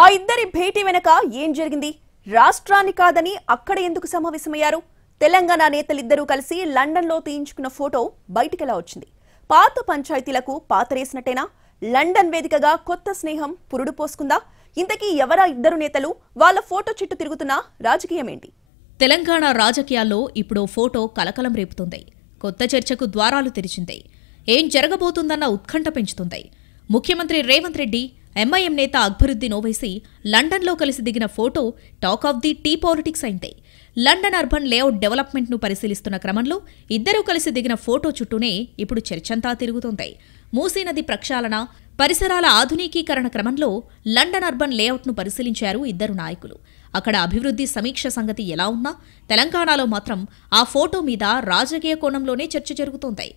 ఆ ఇద్దరి భేటీ వెనక ఏం జరిగింది? రాష్ట్రాన్ని కాదని అక్కడ ఎందుకు సమావేశమయ్యారు? తెలంగాణ నేతలిద్దరూ కలిసి లండన్లో తీయించుకున్న ఫోటో బయటికెలా వచ్చింది? పాత పంచాయతీలకు పాతరేసినట్టేనా? లండన్ వేదికగా కొత్త స్నేహం పురుడు పోసుకుందా? ఇంతకీ ఎవరా ఇద్దరు నేతలు? వాళ్ళ ఫోటో చుట్టూ తిరుగుతున్న రాజకీయం ఏంటి? తెలంగాణ రాజకీయాల్లో ఇప్పుడు ఫోటో కలకలం రేపుతుంది. కొత్త చర్చకు ద్వారాలు తెరిచింది. ఏం జరగబోతుందన్న ఉత్కంఠ పెంచుతుంది. ముఖ్యమంత్రి రేవంత్ రెడ్డి, ఎంఐఎం నేత అక్బరుద్దీన్ ఓవైసీ లండన్లో కలిసి దిగిన photo talk of the T politics అయింది. లండన్ అర్బన్ లేఅవుట్ డెవలప్మెంట్ను పరిశీలిస్తున్న క్రమంలో ఇద్దరూ కలిసి దిగిన ఫోటో చుట్టూనే ఇప్పుడు చర్చంతా తిరుగుతోంది. మూసీ నది ప్రక్షాళన, పరిసరాల ఆధునికీకరణ క్రమంలో లండన్ అర్బన్ లేఅవుట్ను పరిశీలించారు ఇద్దరు నాయకులు. అక్కడ అభివృద్ధి సమీక్ష సంగతి ఎలా ఉన్నా తెలంగాణలో మాత్రం ఆ ఫోటో మీద రాజకీయ కోణంలోనే చర్చ జరుగుతోంది.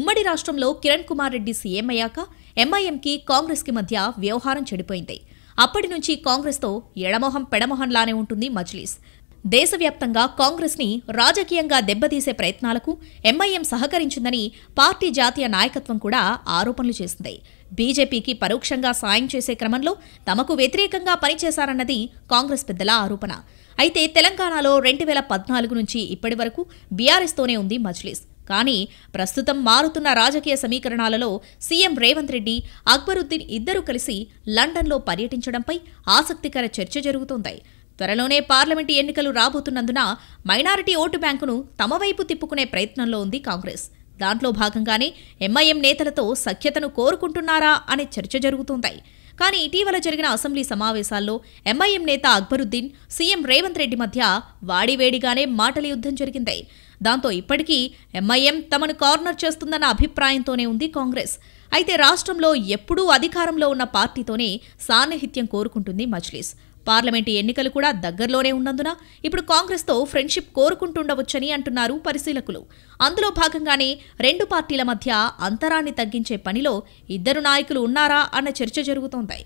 ఉమ్మడి రాష్ట్రంలో కిరణ్ కుమార్ రెడ్డి సీఎం అయ్యాక ఎంఐఎంకి కాంగ్రెస్కి మధ్య వ్యవహారం చెడిపోయింది. అప్పటి నుంచి కాంగ్రెస్తో ఎడమొహం పెడమొహంలానే ఉంటుంది మజ్లిస్. దేశవ్యాప్తంగా కాంగ్రెస్ని రాజకీయంగా దెబ్బతీసే ప్రయత్నాలకు ఎంఐఎం సహకరించిందని పార్టీ జాతీయ నాయకత్వం కూడా ఆరోపణలు చేసింది. బీజేపీకి పరోక్షంగా సాయం చేసే క్రమంలో తమకు వ్యతిరేకంగా పనిచేశారన్నది కాంగ్రెస్ పెద్దల ఆరోపణ. అయితే తెలంగాణలో 2014 నుంచి ఇప్పటి వరకు బీఆర్ఎస్తోనే ఉంది మజ్లిస్. కానీ ప్రస్తుతం మారుతున్న రాజకీయ సమీకరణాలలో సీఎం రేవంత్ రెడ్డి, అక్బరుద్దీన్ ఇద్దరూ కలిసి లండన్లో పర్యటించడంపై ఆసక్తికర చర్చ జరుగుతోంది. త్వరలోనే పార్లమెంటు ఎన్నికలు రాబోతున్నందున మైనారిటీ ఓటు బ్యాంకును తమ వైపు తిప్పుకునే ప్రయత్నంలో ఉంది కాంగ్రెస్. దాంట్లో భాగంగానే ఎంఐఎం నేతలతో సఖ్యతను కోరుకుంటున్నారా అనే చర్చ జరుగుతోంది. కానీ ఇటీవల జరిగిన అసెంబ్లీ సమావేశాల్లో ఎంఐఎం నేత అక్బరుద్దీన్, సీఎం రేవంత్ రెడ్డి మధ్య వాడివేడిగానే మాటల యుద్ధం జరిగింది. దాంతో ఇప్పటికీ ఎంఐఎం తమను కార్నర్ చేస్తుందన్న అభిప్రాయంతోనే ఉంది కాంగ్రెస్. అయితే రాష్ట్రంలో ఎప్పుడూ అధికారంలో ఉన్న పార్టీతోనే సాన్నిహిత్యం కోరుకుంటుంది మజ్లిస్. పార్లమెంటు ఎన్నికలు కూడా దగ్గరలోనే ఉన్నందున ఇప్పుడు కాంగ్రెస్తో ఫ్రెండ్షిప్ కోరుకుంటుండవచ్చని అంటున్నారు పరిశీలకులు. అందులో భాగంగానే రెండు పార్టీల మధ్య అంతరాన్ని తగ్గించే పనిలో ఇద్దరు నాయకులు ఉన్నారా అన్న చర్చ జరుగుతోంది.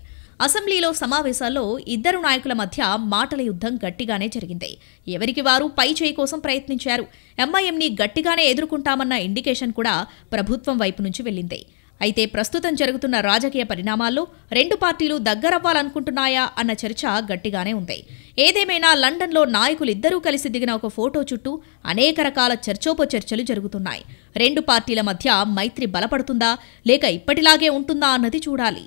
అసెంబ్లీలో సమావేశాల్లో ఇద్దరు నాయకుల మధ్య మాటల యుద్ధం గట్టిగానే జరిగింది. ఎవరికి వారు పై చేయి కోసం ప్రయత్నించారు. ఎంఐఎంని గట్టిగానే ఎదుర్కొంటామన్న ఇండికేషన్ కూడా ప్రభుత్వం వైపు నుంచి వెళ్లింది. అయితే ప్రస్తుతం జరుగుతున్న రాజకీయ పరిణామాల్లో రెండు పార్టీలు దగ్గరవ్వాలనుకుంటున్నాయా అన్న చర్చ గట్టిగానే ఉంది. ఏదేమైనా లండన్లో నాయకులిద్దరూ కలిసి దిగిన ఒక ఫోటో చుట్టూ అనేక రకాల చర్చోపచర్చలు జరుగుతున్నాయి. రెండు పార్టీల మధ్య మైత్రి బలపడుతుందా లేక ఇప్పటిలాగే ఉంటుందా అన్నది చూడాలి.